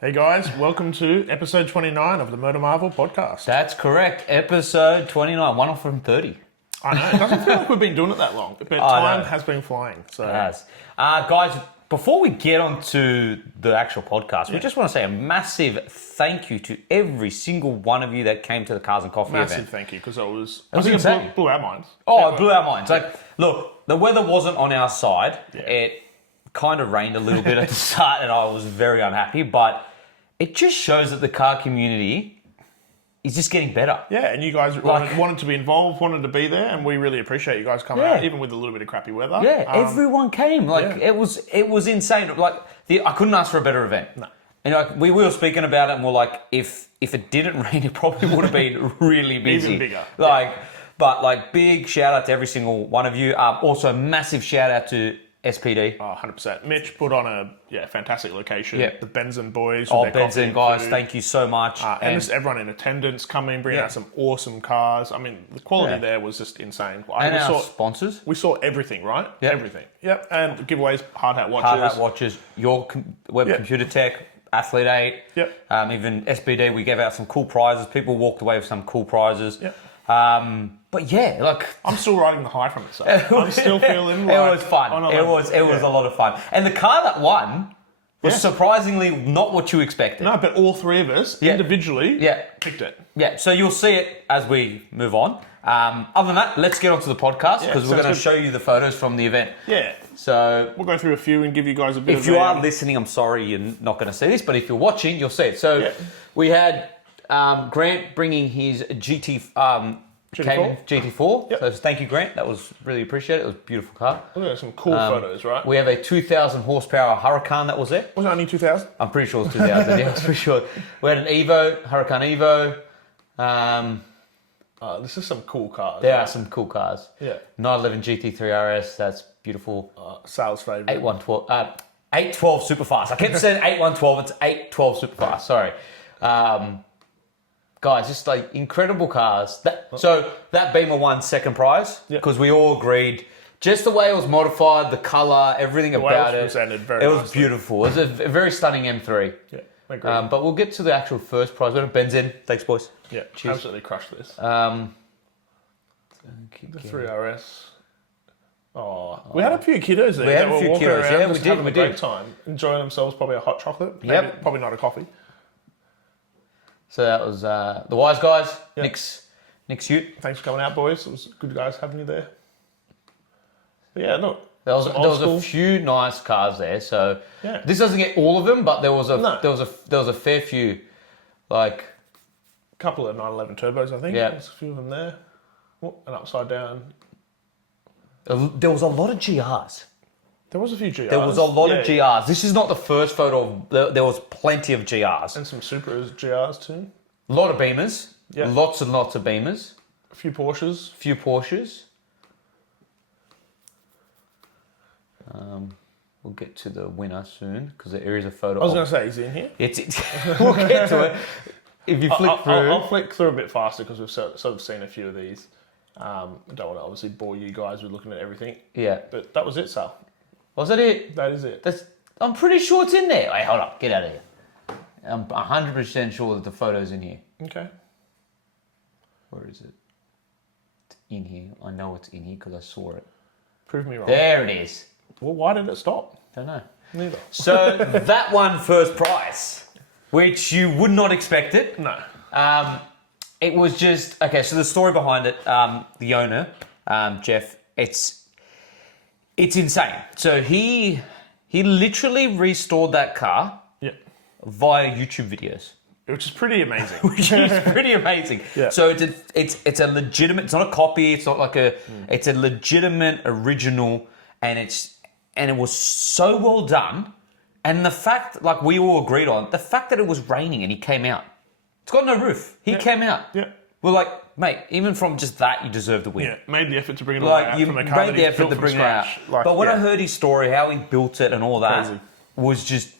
Hey guys, welcome to episode 29 of the Motor Marvel podcast. That's correct. Episode 29, one off from 30. I know, it doesn't feel like we've been doing it that long, but time has been flying. So. It has. Guys, before we get on to the actual podcast, we just want to say a massive thank you to every single one of you that came to the Cars and Coffee event. Massive thank you, because it was insane. It blew our minds. Oh, it blew our minds. Like, look, the weather wasn't on our side. Yeah. It kind of rained a little bit at the start, and I was very unhappy, but it just shows that the car community is just getting better. Yeah, and you guys wanted to be involved, wanted to be there, and we really appreciate you guys coming out, even with a little bit of crappy weather. Yeah, everyone came. It was insane. I couldn't ask for a better event. No. And we were speaking about it, and we're like, if it didn't rain, it probably would have been really busy. Even bigger. But big shout out to every single one of you. Also, massive shout out to SPD. Oh, 100%. Mitch put on a fantastic location. Yep. The Benzin boys. Benzin guys, thank you so much. And just everyone in attendance coming, bringing out some awesome cars. I mean, the quality there was just insane. And our sponsors. We saw everything, right? Yep. Everything. Yep. And giveaways, hard hat watches. Hard hat watches, your web computer tech, Athlete 8. Yep. Even SPD, we gave out some cool prizes. People walked away with some cool prizes. Yep. But yeah, I'm still riding the high from it, so I'm still feeling it was fun. It was a lot of fun. And the car that won was surprisingly not what you expected. No, but all three of us individually picked it. Yeah, so you'll see it as we move on. Other than that, let's get on to the podcast because we're going to show you the photos from the event. Yeah. So we'll go through a few and give you guys a bit If you are listening, I'm sorry you're not going to see this, but if you're watching, you'll see it. So we had Grant bringing his GT4. Yep. So thank you, Grant. That was really appreciated. It was a beautiful car. Look at some cool photos, right? We have a 2,000 horsepower Huracan that was there. Was it only 2,000? I'm pretty sure it was 2,000. Yeah, I'm pretty sure. We had an Evo, Huracan Evo. This is some cool cars. There are some cool cars. Yeah. 911 GT3 RS. That's beautiful. Sal's favourite. 812 Superfast. I kept saying 8112. It's 812 Superfast. Sorry. Guys, just incredible cars. So that Beamer won second prize because we all agreed just the way it was modified, the colour, everything about it. It was beautiful. It was a very stunning M3. Yeah, I agree. But we'll get to the actual first prize. We're Benzin. Thanks, boys. Yeah, cheers. Absolutely crushed this. The 3RS. We had a few kiddos there. We had a few kiddos. Yeah, we did. Having a great time, enjoying themselves. Probably a hot chocolate. Yep. Probably not a coffee. So that was the Wise Guys, Nick's Ute. Thanks for coming out, boys. It was good guys having you there. But yeah, look. There was a few nice cars there. So this doesn't get all of them, but there was a fair few. A couple of 911 turbos, I think. Yeah. There's a few of them there. Oh, an upside down. There was a lot of GRs. There was a few GRs. There was a lot of GRs. This is not the first photo. There was plenty of GRs. And some Supras GRs too. A lot of Beamers. Yeah. Lots and lots of Beamers. A few Porsches. We'll get to the winner soon because there is a photo. I was going to say, is he in here? We'll get to it. If you flick through... I'll flick through a bit faster because we've sort of seen a few of these. I don't want to obviously bore you guys with looking at everything. Yeah. But that was it, Sal. Was that it? That is it. I'm pretty sure it's in there. Wait, hold up. Get out of here. I'm 100% sure that the photo's in here. Okay. Where is it? It's in here. I know it's in here because I saw it. Prove me wrong. There it is. Well, why did it stop? Don't know. Neither. So that won first prize, which you would not expect it. No. It was just... Okay, so the story behind it, the owner, Jeff, it's insane. So he literally restored that car via YouTube videos. Which is pretty amazing. Yeah. So it's a legitimate... It's not a copy. It's not like a... It's a legitimate original, and it was so well done. And the fact, we all agreed on, the fact that it was raining and he came out. It's got no roof. He came out. Yeah. We're like, mate, even from just that, you deserve the win. Yeah, made the effort to bring it all out from a car that he built from scratch. But when I heard his story, how he built it and all that, was just...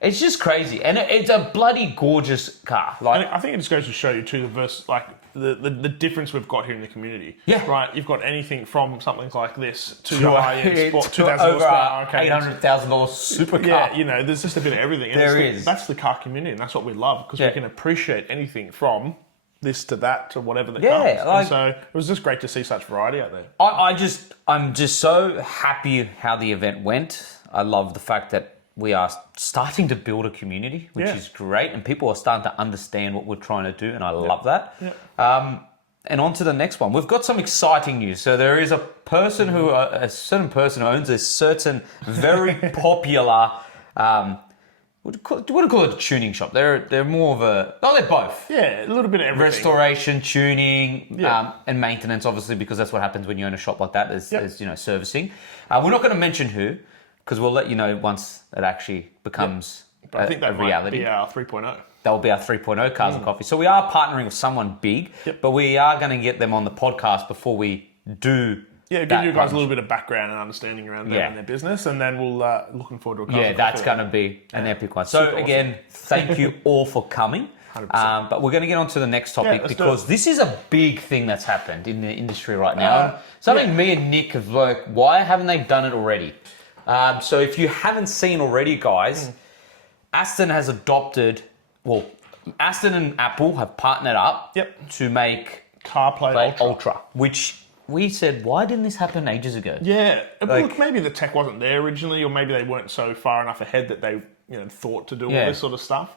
It's just crazy. And it's a bloody gorgeous car. I think it just goes to show you too, the difference we've got here in the community. Yeah. Right. You've got anything from something like this to To your high-end sport, to 2,000 over horsepower $800,000 supercar. Yeah, you know, there's just a bit of everything. And There it's is. that's the car community, and that's what we love because Yeah. we can appreciate anything from this to that to whatever that Yeah, comes. like- And so it was just great to see such variety out there. I'm just so happy how the event went. I love the fact that we are starting to build a community, which Yeah. is great, and people are starting to understand what we're trying to do, and I love that. Yeah. And on to the next one. We've got some exciting news. So there is a certain person who owns a certain very popular. What do you call it? A tuning shop. They're more of a. Oh, they're both. Yeah, a little bit of everything. Restoration, tuning, Yeah. and maintenance, obviously, because that's what happens when you own a shop like that. There's servicing. We're not going to mention who, because we'll let you know once it actually becomes But I think that a reality. might be our 3.0. That will be our 3.0 Cars and Coffee. So we are partnering with someone big, but we are going to get them on the podcast before we do. Yeah, give you guys a little bit of background and understanding around them and their business, and then we'll looking forward to a Cars and that's Coffee. going to be an epic one. So Super again, thank you all for coming. 100%. But we're going to get on to the next topic let's do because this is a big thing that's happened in the industry right now. Something me and Nick have like, why haven't they done it already? So if you haven't seen already, guys, Aston has adopted, Aston and Apple have partnered up to make CarPlay Ultra, which we said, why didn't this happen ages ago? Yeah, Like- look, maybe the tech wasn't there originally, or maybe they weren't so far enough ahead that they thought to do all this sort of stuff.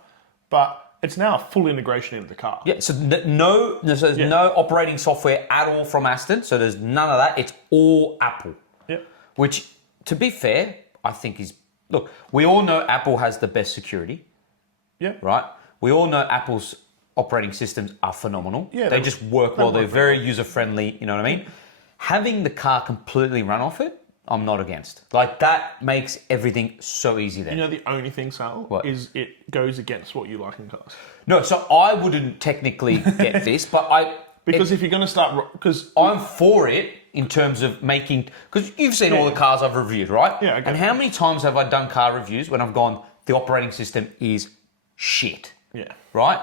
But it's now a full integration into the car. Yeah, so there's no operating software at all from Aston, so there's none of that. It's all Apple. Yeah. Which, to be fair, I think is... Look, we all know Apple has the best security, Yeah. right? We all know Apple's operating systems are phenomenal. Yeah, they they just work well. work They're very very user-friendly, you know what I mean? Having the car completely run off it, I'm not against. Like, that makes everything so easy then. You know, the only thing, Sal, What? is it goes against what you like in cars. No, so I wouldn't technically get this, but Because if you're going to start... Because I'm for it in terms of making... Because you've seen all the cars I've reviewed, right? Yeah, okay. And how many times have I done car reviews when I've gone, the operating system is shit, Yeah. right?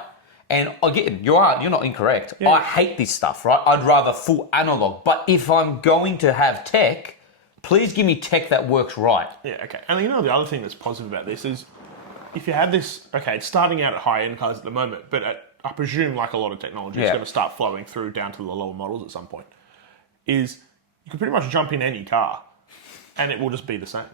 And again, you're not incorrect. Yeah. I hate this stuff, right? I'd rather full analog. But if I'm going to have tech, please give me tech that works right. Yeah, okay. And you know, the other thing that's positive about this is if you had this... Okay, it's starting out at high-end cars at the moment, but I presume, like a lot of technology, it's going to start flowing through down to the lower models at some point, is you can pretty much jump in any car and it will just be the same.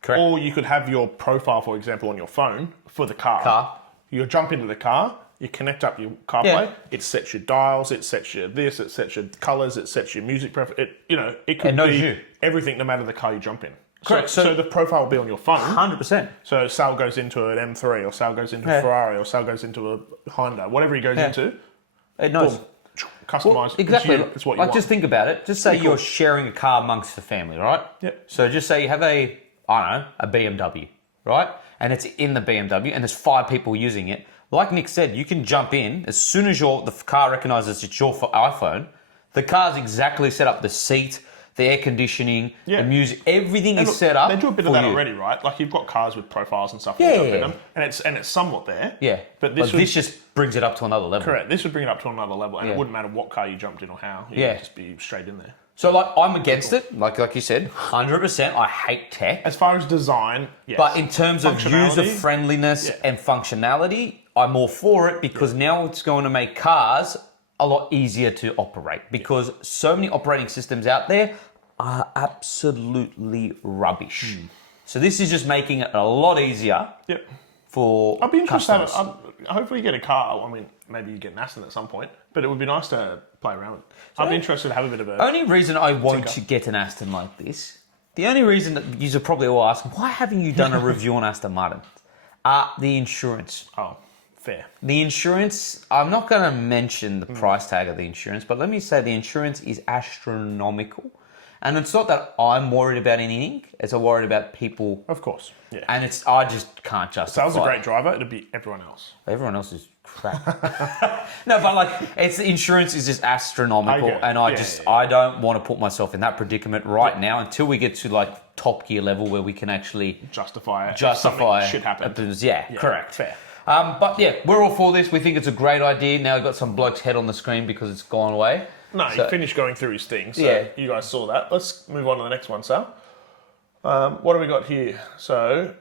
Correct. Or you could have your profile, for example, on your phone for the car. You jump into the car, you connect up your CarPlay, it sets your dials, it sets your this, it sets your colours, it sets your music preference. It could knows be you. everything no matter the car you jump in. Correct. So the profile will be on your phone. 100%. So Sal goes into an M3, or Sal goes into a Ferrari, or Sal goes into a Honda, whatever he goes into, It knows. boom, customised. Exactly. It's what you want. Just think about it. Just say you're sharing a car amongst the family, right? Yeah. So just say you have a BMW, right? And it's in the BMW and there's 5 people using it. Like Nick said, you can jump in as soon as the car recognises it's your iPhone. The car's exactly set up, the seat, the air conditioning, the music, everything is set up. They do a bit of for that you. already, right? Like you've got cars with profiles and stuff. Yeah. In them, and it's somewhat there. Yeah. But this just brings it up to another level. correct. This would bring it up to another level, and it wouldn't matter what car you jumped in or how. You would just be straight in there. So like I'm against it, like you said, 100%. I hate tech. As far as design, yes. But in terms of Functionality, user friendliness and functionality, I'm all for it because now it's going to make cars a lot easier to operate because so many operating systems out there are absolutely rubbish. So this is just making it a lot easier for I'd be interested. customers. Hopefully, you get a car. I mean, maybe you get an Aston at some point, but it would be nice to play around with. I'd be interested to have a bit of a. Only reason I won't get an Aston like this, the only reason that you're probably all asking, why haven't you done a review on Aston Martin? The insurance. Oh, fair. The insurance, I'm not going to mention the price tag of the insurance, but let me say the insurance is astronomical. And it's not that I'm worried about anything, it's I'm worried about people. Of course. Yeah. And I just can't justify Sal's a great it. driver. It'd be everyone else. Everyone else is crap. No, but the insurance is just astronomical, and I don't want to put myself in that predicament right now until we get to Top Gear level where we can actually Justify something shit happen. Yeah, correct. Fair. But yeah, we're all for this. We think it's a great idea. Now we've got some bloke's head on the screen because it's gone away. No, he finished going through his thing, so you guys saw that. Let's move on to the next one, Sal. What do we got here? So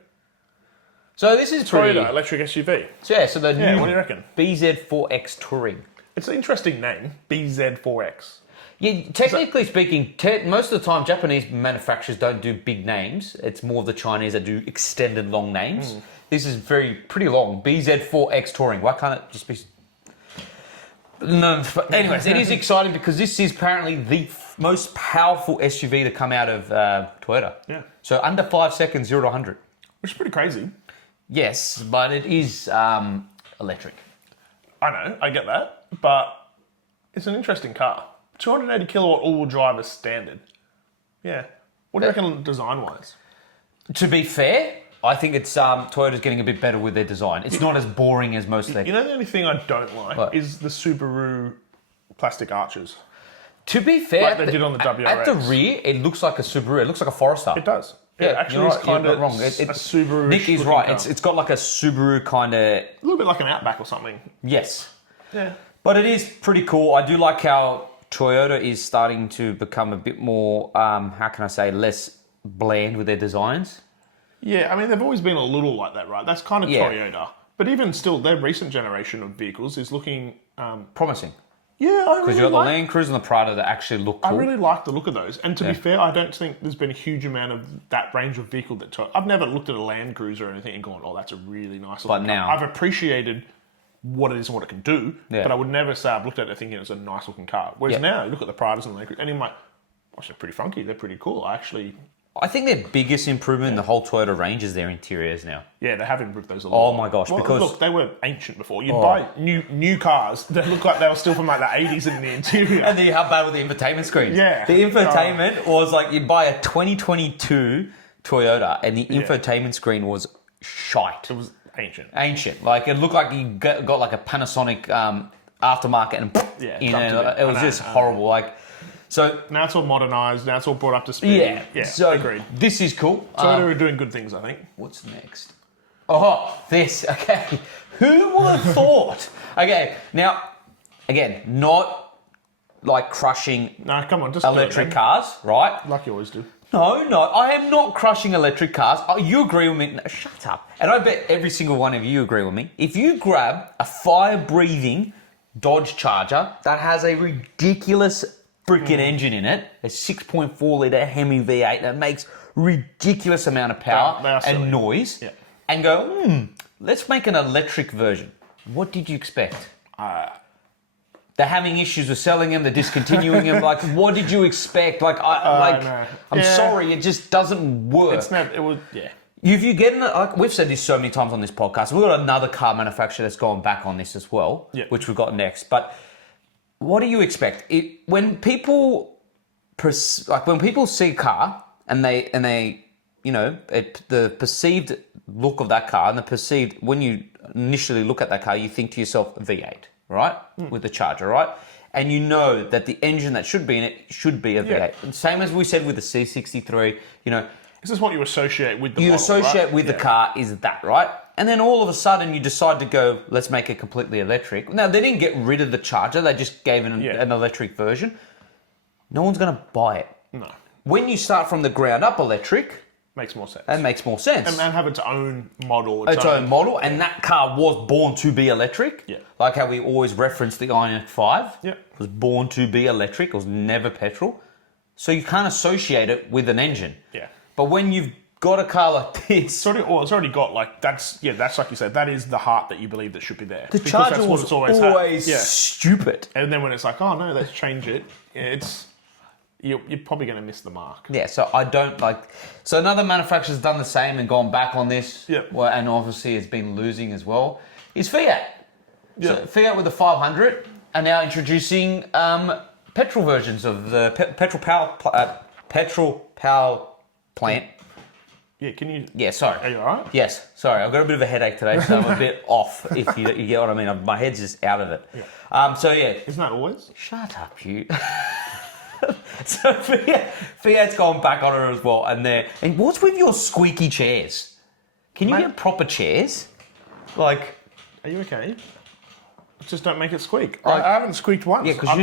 this is Toyota electric SUV. So the new what do you reckon? BZ4X Touring. It's an interesting name, BZ4X. Yeah, technically speaking, most of the time Japanese manufacturers don't do big names. It's more the Chinese that do extended long names. This is pretty long. BZ4X Touring. Why can't it just be... No, but anyways, it is exciting because this is apparently the most powerful SUV to come out of Toyota. Yeah. So under 5 seconds, 0 to 100. Which is pretty crazy. Yes, but it is electric. I know, I get that, but it's an interesting car. 280 kilowatt all-wheel drive is standard. Yeah. What do you reckon design-wise? To be fair, I think it's Toyota's getting a bit better with their design. It's not as boring as most of their... You know the only thing I don't like is the Subaru plastic arches. To be fair, like they did on the WRX. At the rear, it looks like a Subaru. It looks like a Forester. It does. Yeah, actually, it's kind of wrong. It's a Subaru. Nick is right. It's got like a Subaru kind of... A little bit like an Outback or something. Yes. Yeah. But it is pretty cool. I do like how Toyota is starting to become a bit more, how can I say, less bland with their designs. Yeah, I mean, they've always been a little like that, right? That's kind of Toyota. But even still, their recent generation of vehicles is looking... promising. Yeah, I really Because you've got the Land Cruiser and the Prado that actually look cool. I really like the look of those. And to be fair, I don't think there's been a huge amount of that range of vehicle that... I've never looked at a Land Cruiser or anything and gone, oh, that's a really nice looking car. I've appreciated what it is and what it can do, but I would never say I've looked at it thinking it's a nice looking car. Whereas now, you look at the Prados and the Land Cruiser, and you're like, oh, they're pretty funky, they're pretty cool. I think their biggest improvement in the whole Toyota range is their interiors now. Yeah, they have improved those a lot. Oh my gosh, because... Look, they were ancient before. You'd buy new cars that look like they were still from like the 80s in the interior. And then how bad were the infotainment screens? Yeah. The infotainment was like, you'd buy a 2022 Toyota and the infotainment screen was shite. It was ancient. Like, it looked like you got like a Panasonic aftermarket and it was just horrible. Like... So now it's all modernised. Now it's all brought up to speed. Yeah. So agreed. This is cool. Toyota are doing good things, I think. What's next? Oh, this. Okay. Who would have thought? Okay. Now, again, not like crushing. No, come on, just electric cars, right? Like you always do. No, I am not crushing electric cars. Oh, you agree with me? No, shut up. And I bet every single one of you agree with me. If you grab a fire-breathing Dodge Charger that has a ridiculous freaking engine in it, a 6.4 litre Hemi V8 that makes ridiculous amount of power and noise, and go, let's make an electric version. What did you expect? They're having issues with selling them, they're discontinuing them. Like, what did you expect? Like, I'm sorry, it just doesn't work. If you get like we've said this so many times on this podcast, we've got another car manufacturer that's gone back on this as well, which we've got next, but. What do you expect? When people see a car and they the perceived look of that car and the perceived when you initially look at that car, you think to yourself V8, right, with the Charger, right, and you know that the engine that should be in it should be a V8. And same as we said with the C63, this is what you associate with the model, associate with the car is that, right? And then all of a sudden you decide to go, let's make it completely electric. Now, they didn't get rid of the Charger. They just gave it an electric version. No one's going to buy it. No. When you start from the ground up electric... Makes more sense. It makes more sense. And have its own model. Its own model. And that car was born to be electric. Yeah. Like how we always reference the Ioniq 5. Yeah. It was born to be electric. It was never petrol. So you can't associate it with an engine. Yeah. But when you've got a car like this... It's already got, like, that's like you said, that is the heart that you believe that should be there. The Charger was always stupid. And then when it's like, oh, no, let's change it, you're probably going to miss the mark. Yeah, so I don't like... So another manufacturer's done the same and gone back on this, and obviously has been losing as well, is Fiat. Yeah. So Fiat with the 500 are now introducing petrol versions of the petrol power plant. Yeah, can you... Yeah, sorry. Are you all right? Yes, sorry. I've got a bit of a headache today, so I'm a bit off, if you get what I mean. My head's just out of it. Yeah. Isn't that always? Shut up, you. So Fiat's gone back on her as well, and what's with your squeaky chairs? Can you get proper chairs? Like... Are you okay? Just don't make it squeak. I haven't squeaked once. Yeah, because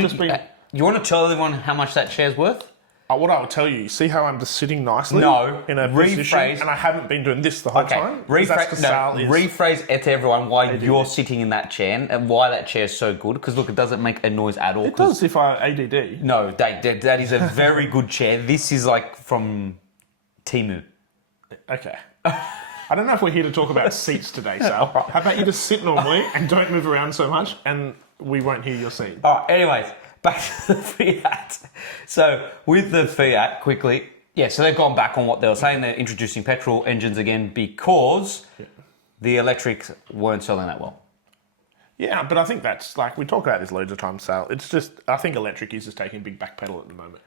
you want to tell everyone how much that chair's worth? What I will tell you, see how I'm just sitting nicely in a rephrase, position, and I haven't been doing this the whole time? Rephrase it to everyone why you're sitting in that chair and why that chair is so good. Because look, it doesn't make a noise at all. It does if I ADD. No, that is a very good chair. This is like from Temu. Okay. I don't know if we're here to talk about seats today, Sal. How about you just sit normally and don't move around so much, and we won't hear your seat. All right, anyways. Back to the Fiat. So with the Fiat, quickly, so they've gone back on what they were saying. They're introducing petrol engines again because the electrics weren't selling that well. Yeah, but I think that's, like, we talk about this loads of times, Sal. It's just, I think electric is just taking a big back pedal at the moment.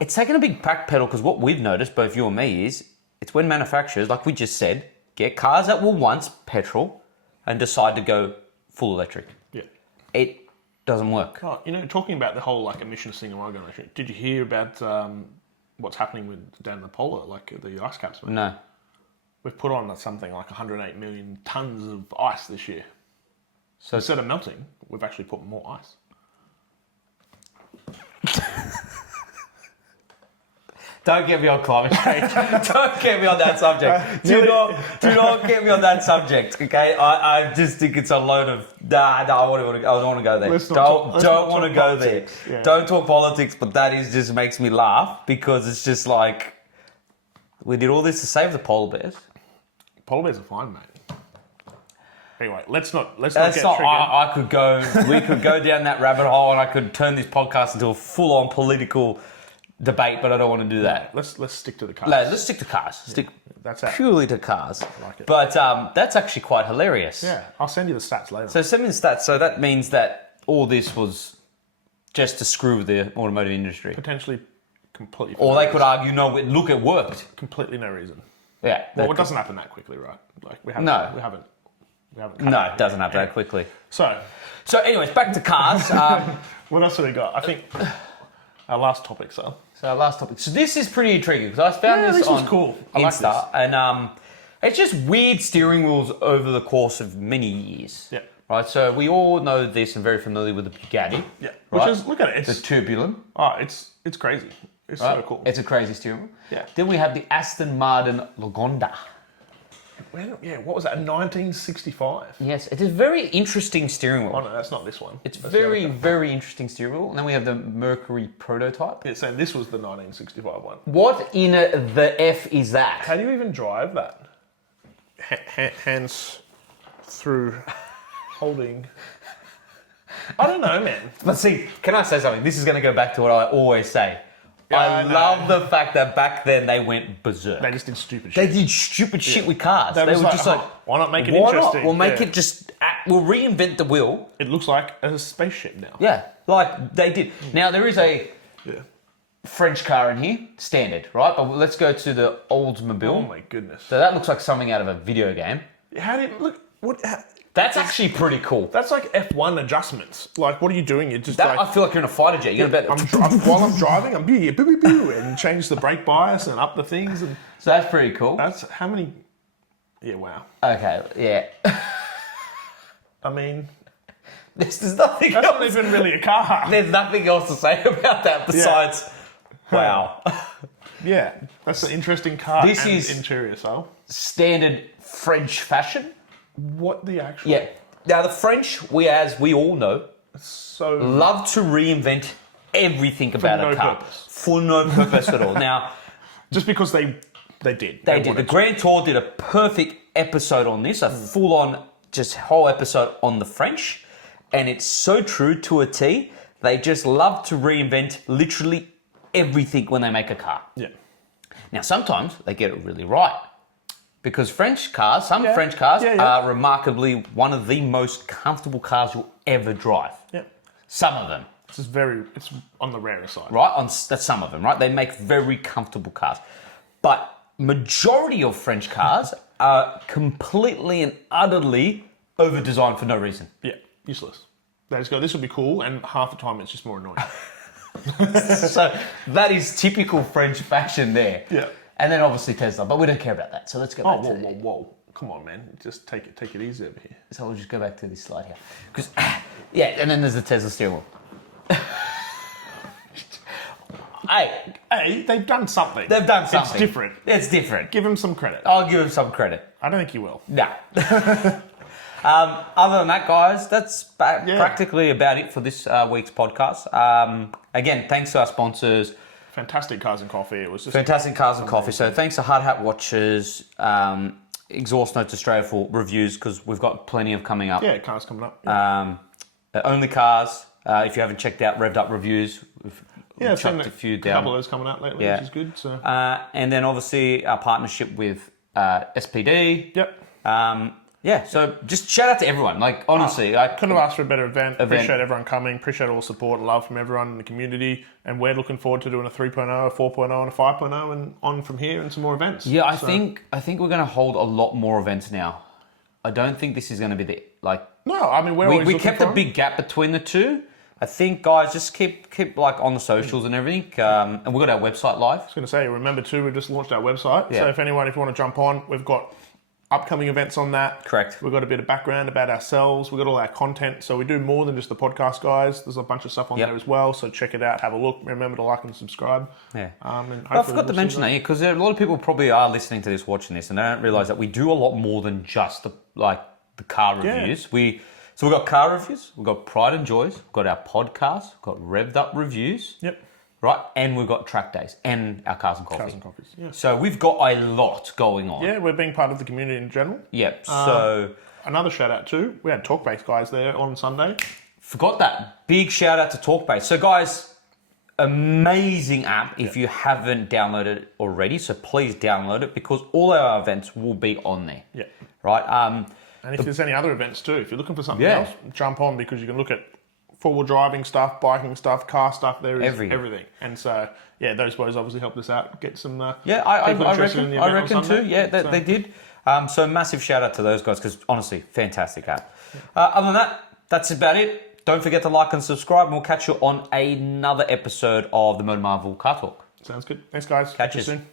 It's taking a big back pedal because what we've noticed, both you and me, is it's when manufacturers, like we just said, get cars that were once petrol and decide to go full electric. Yeah. It doesn't work. Oh, talking about the whole emissions thing, did you hear about what's happening down the polar, like the ice caps? Mate? No. We've put on something like 108 million tons of ice this year. So instead of melting, we've actually put more ice. Don't get me on climate change. Don't get me on that subject. Do not get me on that subject, okay? I just think it's a load of... I don't want to go there. Don't want to go there. Yeah. Don't talk politics, but that just makes me laugh because it's just like... We did all this to save the polar bears. Polar bears are fine, mate. Anyway, let's not get triggered. We could go down that rabbit hole and I could turn this podcast into a full-on political... debate, but I don't want to do that. Let's stick to the cars. No, let's stick to cars. Stick purely to cars. I like it. But that's actually quite hilarious. Yeah, I'll send you the stats later. So send me the stats. So that means that all this was just to screw with the automotive industry. Potentially completely. Or they could argue, no, look, it worked. Completely no reason. Yeah. Well, it doesn't happen that quickly, right? Like we haven't. No. We haven't. No, it doesn't happen that quickly. So anyways, back to cars. What else have we got? I think our last topic, so. So our last topic. So this is pretty intriguing because I found this on cool. Insta, and it's just weird steering wheels over the course of many years. Yeah. Right. So we all know this and very familiar with the Bugatti. Yeah. Right? Which is, look at it. It's the turbulent. Oh, it's crazy. It's so cool. It's a crazy steering wheel. Yeah. Then we have the Aston Martin Lagonda. Yeah, what was that, 1965? Yes, it is a very interesting steering wheel. Oh no, that's not this one. It's very interesting steering wheel. And then we have the Mercury prototype. Yeah, so this was the 1965 one. What in the F is that? How do you even drive that? Hands through holding... I don't know, man. But see, can I say something? This is going to go back to what I always say. I love the fact that back then they went berserk. They just did stupid shit. They did stupid shit with cars. They were just like, why not make it interesting? We'll make it just, we'll reinvent the wheel. It looks like a spaceship now. Yeah, like they did. Now there is a French car in here, standard, right? But let's go to the Oldsmobile. Oh my goodness. So that looks like something out of a video game. How did it look? That's actually pretty cool. That's like F1 adjustments. Like, what are you doing? You're just I feel like you're in a fighter jet. You're while I'm driving, I'm and change the brake bias and up the things. And so that's pretty cool. That's how many? Yeah, wow. Okay, yeah. I mean, there's nothing. That's not even really a car. There's nothing else to say about that besides, wow. Yeah, that's an interesting car. This is interior, so standard French fashion. What the actual? Yeah. Now the French, as we all know, love to reinvent everything about a car for no purpose at all. Now, just because they did. They did. The Grand Tour did a perfect episode on this, a full-on, just whole episode on the French, and it's so true to a T. They just love to reinvent literally everything when they make a car. Yeah. Now sometimes they get it really right. Because French cars, French cars are remarkably one of the most comfortable cars you'll ever drive. Yeah. Some of them. It's on the rarer side. Right? That's some of them, right? They make very comfortable cars. But majority of French cars are completely and utterly over-designed for no reason. Yeah, useless. They just go, this would be cool, and half the time it's just more annoying. So that is typical French fashion there. Yeah. And then obviously Tesla, but we don't care about that. So let's go back to whoa. Come on, man. Just take it easy over here. So we'll just go back to this slide here. Because, yeah, and then there's the Tesla steering wheel. Hey, they've done something. They've done something. It's different. It's different. Give them some credit. I'll give them some credit. I don't think you will. No. Other than that, guys, that's practically about it for this week's podcast. Again, thanks to our sponsors. Fantastic Cars and Coffee. It was just Fantastic Cars and Coffee. So thanks to Hard Hat Watches, Exhaust Notes Australia for reviews, because we've got plenty of coming up. Yeah, cars coming up. Yeah. Only Cars. If you haven't checked out Revved Up Reviews, we've chucked a few down. A couple of those coming out lately, which is good. So. And then obviously our partnership with SPD. Yep. Yeah, so just shout out to everyone. Like, honestly, I couldn't have asked for a better event. Appreciate everyone coming. Appreciate all the support and love from everyone in the community. And we're looking forward to doing a 3.0, a 4.0, and a 5.0, and on from here and some more events. Yeah, I think we're going to hold a lot more events now. I don't think this is going to be No, I mean we kept a big gap between the two. I think, guys, just keep like on the socials and everything. And we've got our website live. I was going to say, remember too, we've just launched our website. Yeah. So if you want to jump on, we've got upcoming events on that. Correct. We've got a bit of background about ourselves. We've got all our content. So we do more than just the podcast, guys. There's a bunch of stuff on there as well. So check it out. Have a look. Remember to like and subscribe. Yeah. And I forgot to mention that, because a lot of people probably are listening to this, watching this, and they don't realise that we do a lot more than just the car reviews. So we've got car reviews, we've got Pride and Joys, we've got our podcast, we've got Revved Up Reviews. Yep. Right, and we've got track days and our Cars and Coffee. Cars and Coffees, yeah. So we've got a lot going on. Yeah, we're being part of the community in general. Yep, so... another shout out too, we had TalkBase guys there on Sunday. Forgot that. Big shout out to TalkBase. So guys, amazing app if you haven't downloaded it already. So please download it, because all our events will be on there. Yeah. Right? And if there's any other events too, if you're looking for something else, jump on, because you can look at four-wheel driving stuff, biking stuff, car stuff. There is everything. And so, those boys obviously helped us out, get some I reckon too. Yeah, they did. So massive shout out to those guys, because honestly, fantastic app. Other than that, that's about it. Don't forget to like and subscribe, and we'll catch you on another episode of the Motor Marvel Car Talk. Sounds good. Thanks, guys. Catch you soon.